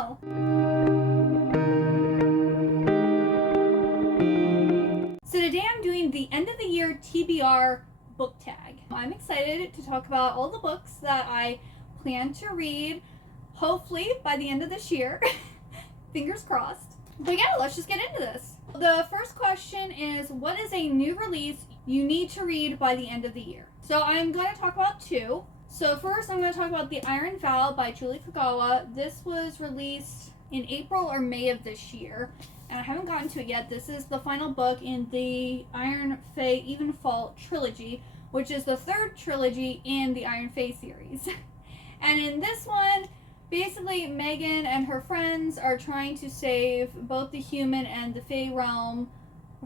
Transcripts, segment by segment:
channel. So today I'm doing the end of the year TBR book tag. I'm excited to talk about all the books that I plan to read, hopefully by the end of this year. Fingers crossed. But yeah, let's just get into this. The first question is, what is a new release you need to read by the end of the year? So I'm going to talk about two. So first I'm going to talk about The Iron Vow by Julie Kagawa. This was released in April or May of this year, and I haven't gotten to it yet. This is the final book in the Iron Fae Evenfall trilogy, which is the third trilogy in the Iron Fae series. And in this one, basically Megan and her friends are trying to save both the human and the Fae realm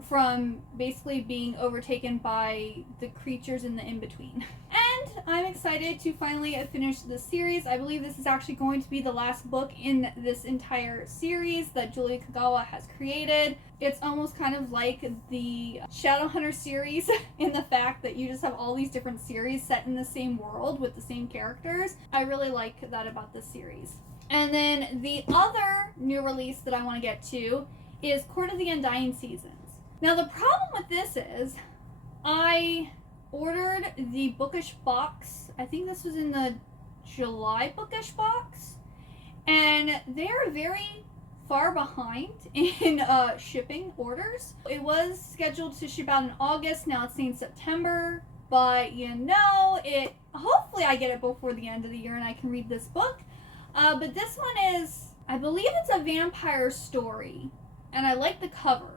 from basically being overtaken by the creatures in the in-between. And I'm excited to finally finish the series. I believe this is actually going to be the last book in this entire series that Julie Kagawa has created. It's almost kind of like the Shadowhunter series in the fact that you just have all these different series set in the same world with the same characters. I really like that about this series. And then the other new release that I want to get to is Court of the Undying Seasons. Now the problem with this is I ordered the bookish box. I think this was in the July bookish box, and they're very far behind in shipping orders. It was scheduled to ship out in August. Now it's saying September, but hopefully I get it before the end of the year and I can read this book. But this one is, I believe it's a vampire story, and I like the cover.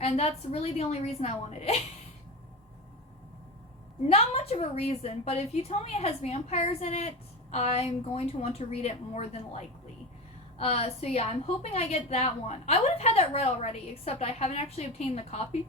And that's really the only reason I wanted it. Not much of a reason, but if you tell me it has vampires in it, I'm going to want to read it more than likely. So yeah, I'm hoping I get that one. I would have had that read already, except I haven't actually obtained the copy.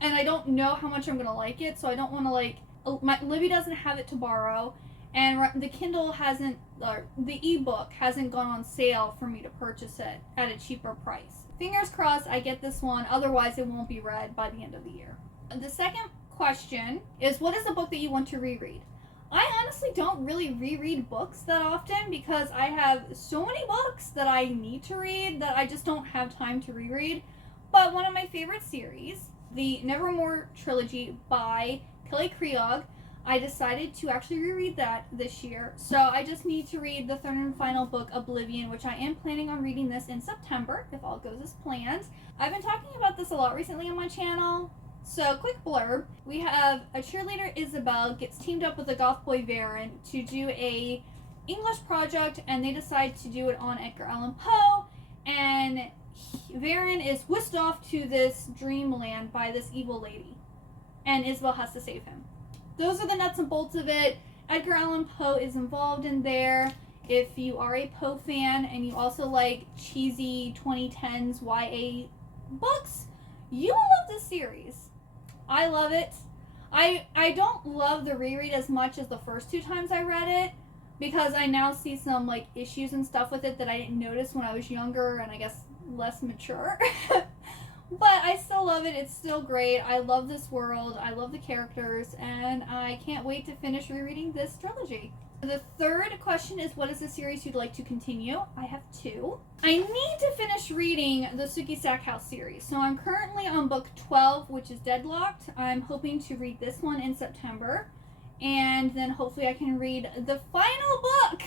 And I don't know how much I'm going to like it, so I don't want to Libby doesn't have it to borrow, and the Kindle hasn't, or the ebook hasn't gone on sale for me to purchase it at a cheaper price. Fingers crossed I get this one, otherwise it won't be read by the end of the year. The second question is, what is a book that you want to reread? I honestly don't really reread books that often because I have so many books that I need to read that I just don't have time to reread. But one of my favorite series, the Nevermore trilogy by Kelly Kreog, I decided to actually reread that this year. So I just need to read the third and final book, Oblivion, which I am planning on reading this in September, if all goes as planned. I've been talking about this a lot recently on my channel. So quick blurb, we have a cheerleader, Isabel, gets teamed up with a goth boy, Varen, to do a English project, and they decide to do it on Edgar Allan Poe, and Varen is whisked off to this dreamland by this evil lady, and Isabel has to save him. Those are the nuts and bolts of it. Edgar Allan Poe is involved in there. If you are a Poe fan and you also like cheesy 2010s YA books, you will love this series. I love it. I don't love the reread as much as the first two times I read it, because I now see some issues and stuff with it that I didn't notice when I was younger and I guess less mature. But I still love it. It's still great. I love this world. I love the characters, and I can't wait to finish rereading this trilogy. The third question is, what is the series you'd like to continue? I have two. I need to finish reading the Sookie Stackhouse series. So I'm currently on book 12, which is Deadlocked. I'm hoping to read this one in September, and then hopefully I can read the final book,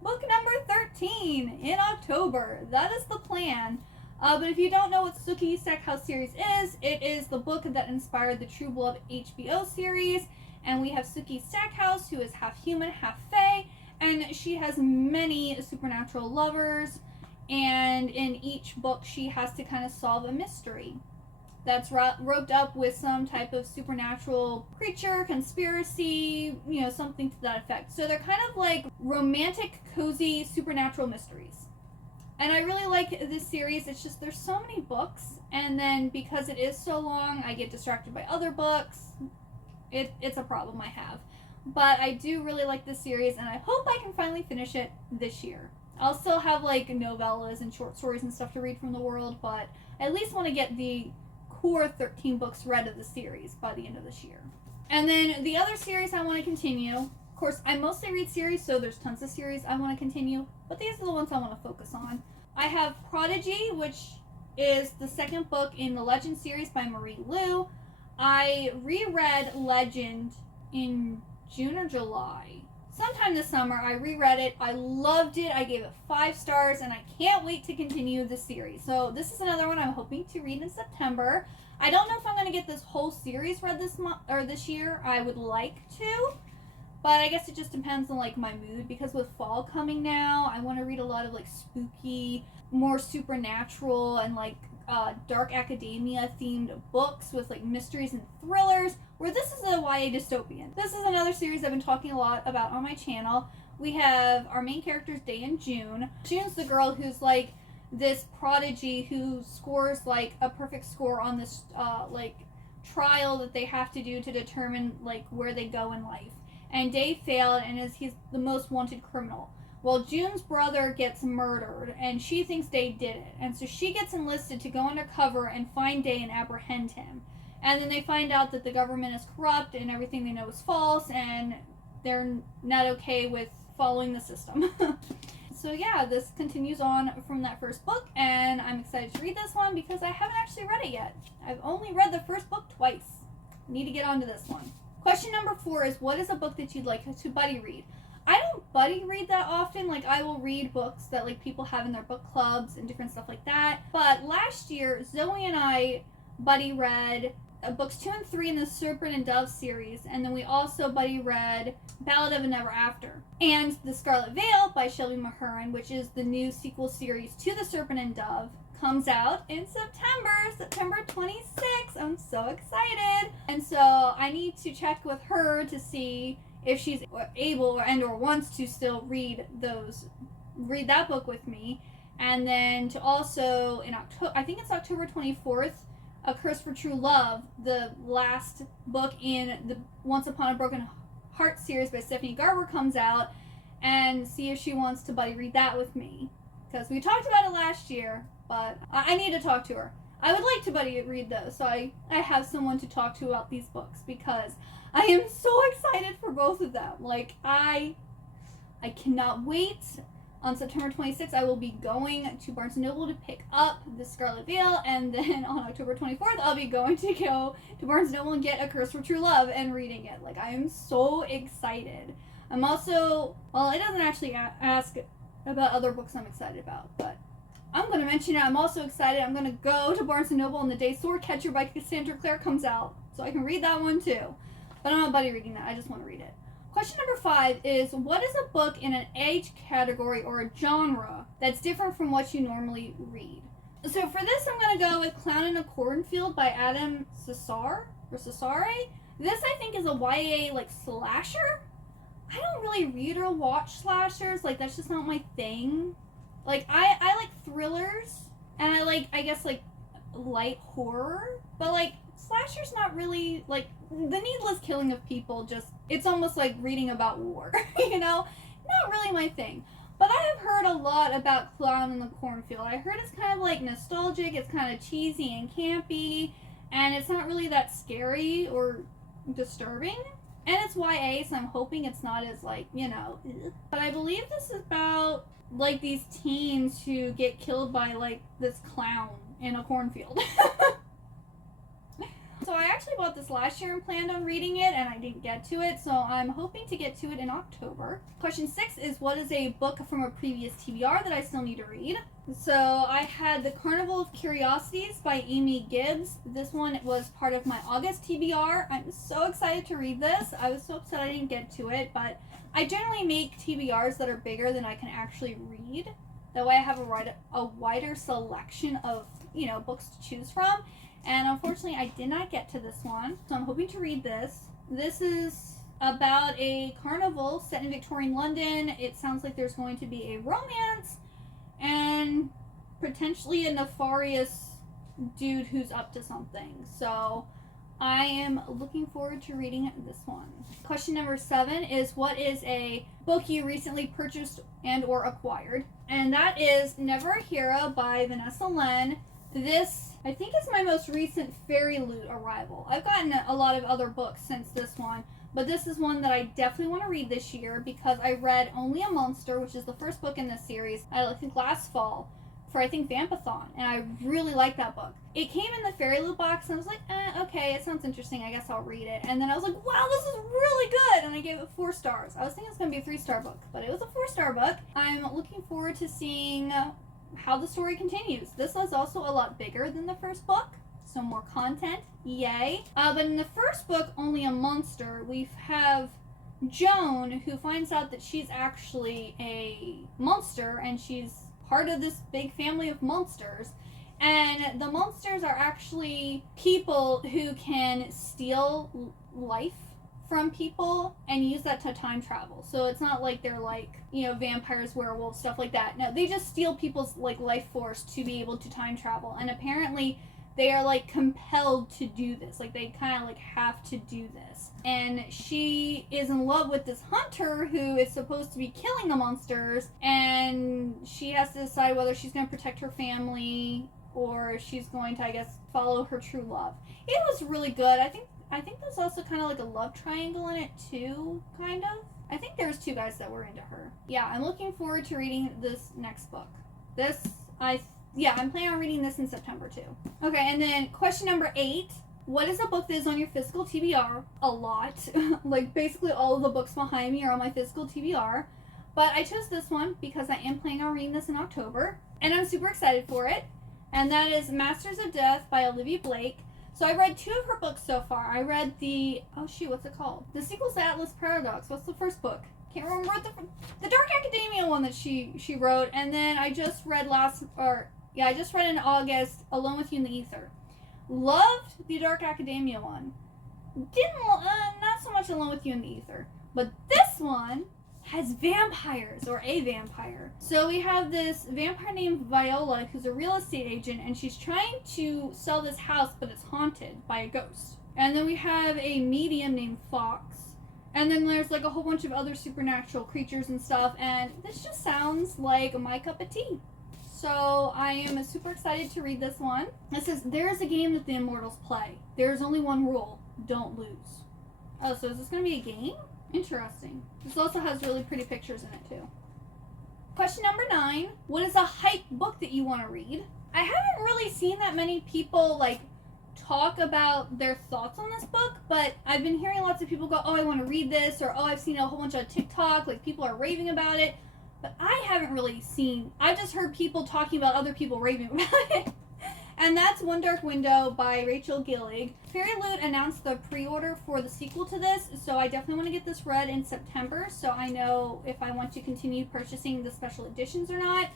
book number 13, in October. That is the plan. But if you don't know what Sookie Stackhouse series is, it is the book that inspired the True Blood HBO series. And we have Sookie Stackhouse, who is half human, half fae, and she has many supernatural lovers. And in each book, she has to kind of solve a mystery that's roped up with some type of supernatural creature, conspiracy, something to that effect. So they're kind of like romantic, cozy, supernatural mysteries. And I really like this series. It's just there's so many books, and then because it is so long, I get distracted by other books. It's a problem I have. But I do really like this series, and I hope I can finally finish it this year. I'll still have novellas and short stories and stuff to read from the world, but I at least want to get the core 13 books read of the series by the end of this year. And then the other series I want to continue, course, I mostly read series, so there's tons of series I want to continue, but these are the ones I want to focus on. I have Prodigy, which is the second book in the Legend series by Marie Lu. I reread Legend in June or July. Sometime this summer, I reread it. I loved it. I gave it 5 stars, and I can't wait to continue the series. So this is another one I'm hoping to read in September. I don't know if I'm going to get this whole series read this month or this year. I would like to, but I guess it just depends on like my mood, because with fall coming now, I want to read a lot of like spooky, more supernatural and like dark academia themed books with like mysteries and thrillers, where this is a YA dystopian. This is another series I've been talking a lot about on my channel. We have our main characters, Day and June. June's the girl who's like this prodigy who scores like a perfect score on this like trial that they have to do to determine like where they go in life. And Day failed, and he's the most wanted criminal. Well, June's brother gets murdered, and she thinks Day did it. And so she gets enlisted to go undercover and find Day and apprehend him. And then they find out that the government is corrupt and everything they know is false, and they're not okay with following the system. So yeah, this continues on from that first book, and I'm excited to read this one because I haven't actually read it yet. I've only read the first book twice. Need to get onto this one. Question number 4 is, what is a book that you'd like to buddy read? I don't buddy read that often. Like, I will read books that like people have in their book clubs and different stuff like that. But last year, Zoe and I buddy read books 2 and 3 in the Serpent and Dove series, and then we also buddy read Ballad of a Never After and The Scarlet Veil by Shelby Mahurin, which is the new sequel series to The Serpent and Dove. Comes out in September 26th. I'm so excited. And so I need to check with her to see if she's able or wants to still read that book with me. And then to also in October, I think it's October 24th, A Curse for True Love, the last book in the Once Upon a Broken Heart series by Stephanie Garber, comes out, and see if she wants to buddy read that with me. Because we talked about it last year, but I need to talk to her. I would like to buddy read those, so I have someone to talk to about these books, because I am so excited for both of them. Like, I cannot wait. On September 26th, I will be going to Barnes & Noble to pick up The Scarlet Veil, and then on October 24th, I'll be going to go to Barnes & Noble and get A Curse for True Love and reading it. Like, I am so excited. I'm also, well, it doesn't actually ask about other books I'm excited about, but I'm going to mention it. I'm also excited. I'm going to go to Barnes & Noble on the day Swordcatcher by Cassandra Clare comes out, so I can read that one too. But I'm not buddy reading that. I just want to read it. Question number 5 is, what is a book in an age category or a genre that's different from what you normally read? So for this, I'm going to go with Clown in a Cornfield by Adam Cesare. This, I think, is a YA, like, slasher. I don't really read or watch slashers. Like, that's just not my thing. Like, I like thrillers, and I like, I guess, like, light horror. But, like, slasher's not really, like, the needless killing of people, just, it's almost like reading about war, you know? Not really my thing. But I have heard a lot about Clown in the Cornfield. I heard it's kind of, like, nostalgic, it's kind of cheesy and campy, and it's not really that scary or disturbing. And it's YA, so I'm hoping it's not as, like, you know, ugh. But I believe this is about, like, these teens who get killed by, like, this clown in a cornfield. So I actually bought this last year and planned on reading it, and I didn't get to it, so I'm hoping to get to it in October. Question 6 is, what is a book from a previous TBR that I still need to read? So I had The Carnival of Curiosities by Amy Gibbs. This one was part of my August TBR. I'm so excited to read this. I was so upset I didn't get to it, but I generally make TBRs that are bigger than I can actually read. That way I have a wider selection of, you know, books to choose from. And unfortunately, I did not get to this one, so I'm hoping to read this. This is about a carnival set in Victorian London. It sounds like there's going to be a romance and potentially a nefarious dude who's up to something. So I am looking forward to reading this one. Question number 7 is, what is a book you recently purchased and or acquired? And that is Never a Hero by Vanessa Len. This, I think, is my most recent Fairy Loot arrival. I've gotten a lot of other books since this one, But this is one that I definitely want to read this year because I read Only a Monster, which is the first book in this series, I think last fall, for I think Vampathon, and I really liked that book. It came in the Fairy Loot box, and I was like, okay, it sounds interesting, I guess I'll read it. And then I was like, wow, this is really good, and I gave it 4 stars. I was thinking it's going to be a 3-star book, but it was a 4-star book. I'm looking forward to seeing how the story continues. This was also a lot bigger than the first book, so more content, yay. But in the first book, Only a Monster, we have Joan, who finds out that she's actually a monster, and she's part of this big family of monsters, and the monsters are actually people who can steal life from people and use that to time travel. So it's not like they're like, you know, vampires, werewolves, stuff like that. No, they just steal people's like life force to be able to time travel, and apparently they are like compelled to do this. Like they kind of like have to do this. And she is in love with this hunter who is supposed to be killing the monsters, and she has to decide whether she's going to protect her family or she's going to, I guess, follow her true love. It was really good. I think there's also kind of like a love triangle in it too, kind of. I think there's 2 guys that were into her. Yeah, I'm looking forward to reading this next book. I'm planning on reading this in September too. Okay, and then question number 8. What is a book that is on your physical TBR? A lot. Like basically all of the books behind me are on my physical TBR. But I chose this one because I am planning on reading this in October. And I'm super excited for it. And that is Masters of Death by Olivia Blake. So I read 2 of her books so far. I read what's it called? The sequel's Atlas Paradox. What's the first book? Can't remember what the Dark Academia one that she wrote. And then I just read I just read in August, Alone with You in the Ether. Loved the Dark Academia one. Not so much Alone with You in the Ether. But this one has vampires, or a vampire. So we have this vampire named Viola, who's a real estate agent, and she's trying to sell this house, but it's haunted by a ghost. And then we have a medium named Fox. And then there's like a whole bunch of other supernatural creatures and stuff, and this just sounds like my cup of tea. So I am super excited to read this one. It says, there is a game that the immortals play. There is only one rule. Don't lose. Oh, so is this going to be a game? Interesting. This also has really pretty pictures in it too. Question number 9. What is a hype book that you want to read? I haven't really seen that many people like talk about their thoughts on this book, but I've been hearing lots of people go, oh, I want to read this, or oh, I've seen a whole bunch of TikTok, like people are raving about it. But I haven't really seen, I've just heard people talking about other people raving about it. And that's One Dark Window by Rachel Gillig. Fairy Loot announced the pre-order for the sequel to this, so I definitely want to get this read in September, so I know if I want to continue purchasing the special editions or not.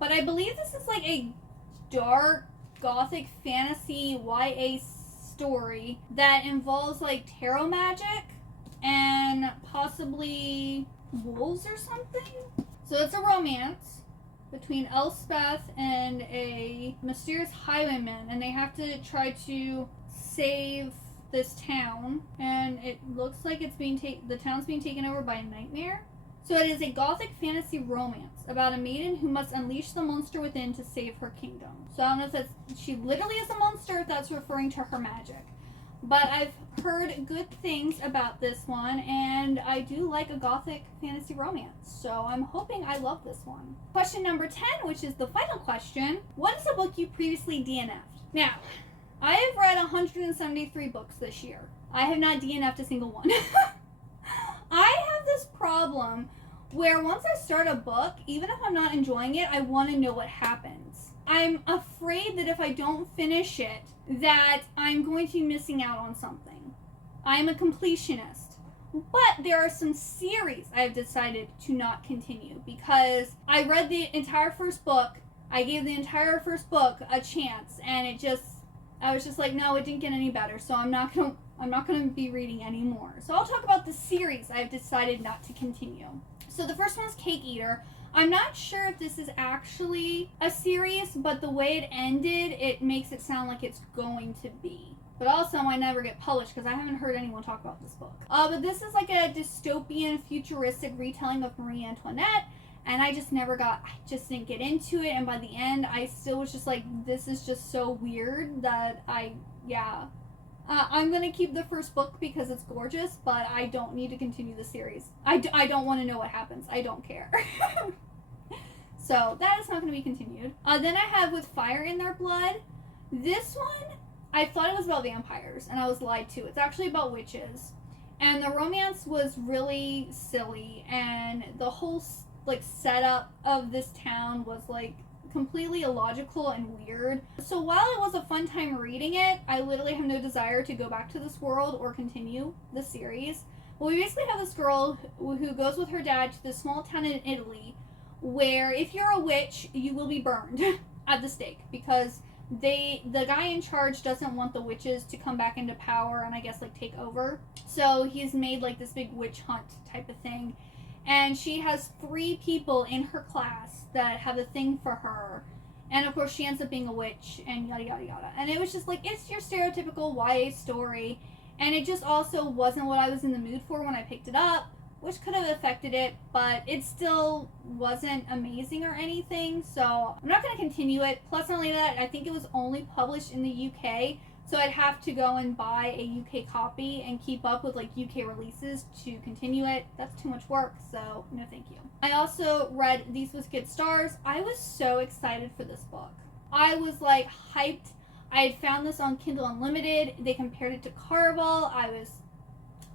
But I believe this is like a dark, gothic, fantasy, YA story that involves like tarot magic and possibly wolves or something. So it's a romance between Elspeth and a mysterious highwayman, and they have to try to save this town, and it looks like it's the town's being taken over by a nightmare. So it is a gothic fantasy romance about a maiden who must unleash the monster within to save her kingdom. So I don't know if she literally is a monster, if that's referring to her magic. But I've heard good things about this one, and I do like a gothic fantasy romance, so I'm hoping I love this one. Question number 10, which is the final question. What is a book you previously DNF'd? Now, I have read 173 books this year. I have not DNF'd a single one. I have this problem where once I start a book, even if I'm not enjoying it, I want to know what happens. I'm afraid that if I don't finish it, that I'm going to be missing out on something. I'm a completionist. But there are some series I have decided to not continue because I read the entire first book, I gave the entire first book a chance, and I was just like, no, it didn't get any better, so I'm not going to be reading anymore. So I'll talk about the series I've decided not to continue. So the first one is Cake Eater. I'm not sure if this is actually a series, but the way it ended, it makes it sound like it's going to be. But also, I never get published because I haven't heard anyone talk about this book. But this is like a dystopian, futuristic retelling of Marie Antoinette, and I just didn't get into it, and by the end, I still was just like, this is just so weird that I I'm gonna keep the first book because it's gorgeous, but I don't need to continue the series. I don't want to know what happens. I don't care. So that is not going to be continued. Then I have With Fire in Their Blood. This one, I thought it was about vampires, and I was lied to. It's actually about witches. And the romance was really silly, and the whole like setup of this town was like completely illogical and weird. So while it was a fun time reading it, I literally have no desire to go back to this world or continue the series. Well, we basically have this girl who goes with her dad to this small town in Italy where if you're a witch, you will be burned at the stake because the guy in charge doesn't want the witches to come back into power and I guess like take over. So he's made like this big witch hunt type of thing. And she has 3 people in her class that have a thing for her. And of course she ends up being a witch and yada yada yada. And it was just like, it's your stereotypical YA story. And it just also wasn't what I was in the mood for when I picked it up, which could have affected it, but it still wasn't amazing or anything. So I'm not going to continue it. Plus, not only that, I think it was only published in the UK. So I'd have to go and buy a UK copy and keep up with like UK releases to continue it. That's too much work, so no thank you. I also read These Was Good Stars. I was so excited for this book. I was like hyped. I had found this on Kindle Unlimited. They compared it to Caraval. I was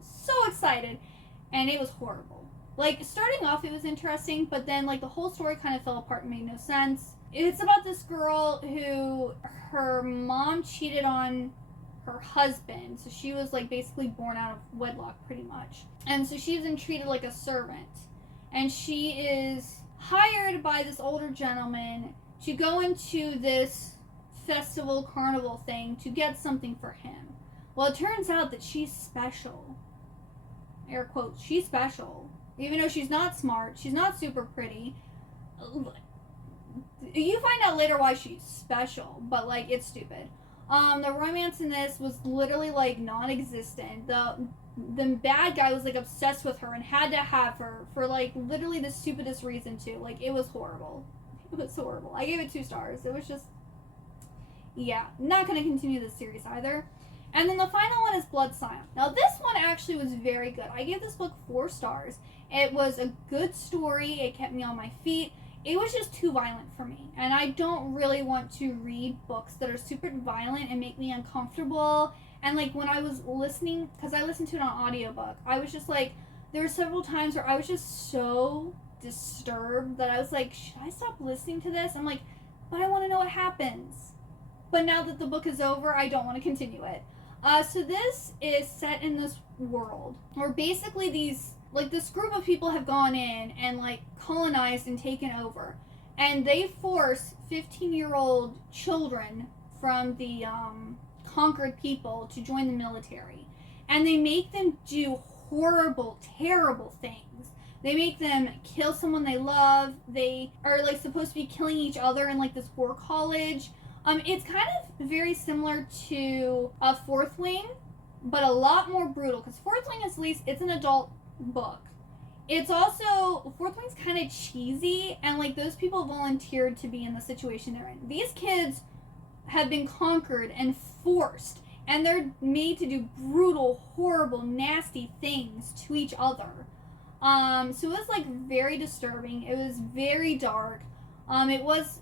so excited, and it was horrible. Like, starting off it was interesting, but then like the whole story kind of fell apart and made no sense. It's about this girl who her mom cheated on her husband, so she was like basically born out of wedlock pretty much. And so she's been treated like a servant. And she is hired by this older gentleman to go into this festival carnival thing to get something for him. Well, it turns out that she's special. Air quotes, she's special. Even though she's not smart, she's not super pretty. You find out later why she's special, but like it's stupid. The romance in this was literally like non-existent. The bad guy was like obsessed with her and had to have her for like literally the stupidest reason too. Like it was horrible. It was horrible. I gave it 2 stars. It was just, yeah, not going to continue this series either. And then the final one is Blood Scion. Now this one actually was very good. I gave this book 4 stars. It was a good story. It kept me on my feet. It was just too violent for me. And I don't really want to read books that are super violent and make me uncomfortable. And like when I was listening, because I listened to it on audiobook, I was just like, there were several times where I was just so disturbed that I was like, should I stop listening to this? I'm like, but I want to know what happens. But now that the book is over, I don't want to continue it. So this is set in this world where basically this group of people have gone in and like colonized and taken over, and they force 15-year-old children from the conquered people to join the military, and they make them do horrible, terrible things. They make them kill someone they love. They are like supposed to be killing each other in like this war college. It's kind of very similar to a Fourth Wing, but a lot more brutal, because Fourth Wing is at least, it's an adult book. It's also, Fourth Wing's kind of cheesy, and like those people volunteered to be in the situation they're in. These kids have been conquered and forced, and they're made to do brutal, horrible, nasty things to each other. So it was like very disturbing. It was very dark. It was,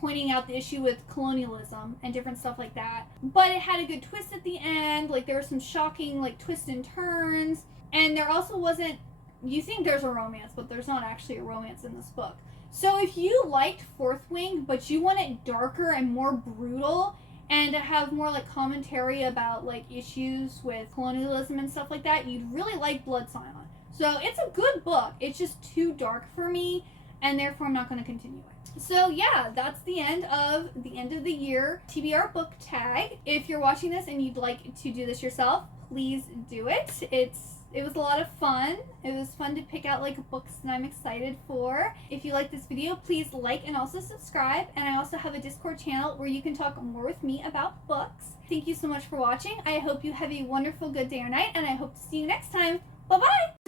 pointing out the issue with colonialism and different stuff like that. But it had a good twist at the end. Like, there were some shocking, like, twists and turns. And there also wasn't, you think there's a romance, but there's not actually a romance in this book. So if you liked Fourth Wing, but you want it darker and more brutal, and to have more, like, commentary about, like, issues with colonialism and stuff like that, you'd really like Blood Scion. So it's a good book. It's just too dark for me, and therefore I'm not going to continue it. So yeah, that's the end of the year TBR book tag. If you're watching this and you'd like to do this yourself, please do it. It was a lot of fun. It was fun to pick out like books that I'm excited for. If you like this video, please like and also subscribe. And I also have a Discord channel where you can talk more with me about books. Thank you so much for watching. I hope you have a wonderful good day or night, and I hope to see you next time. Bye-bye!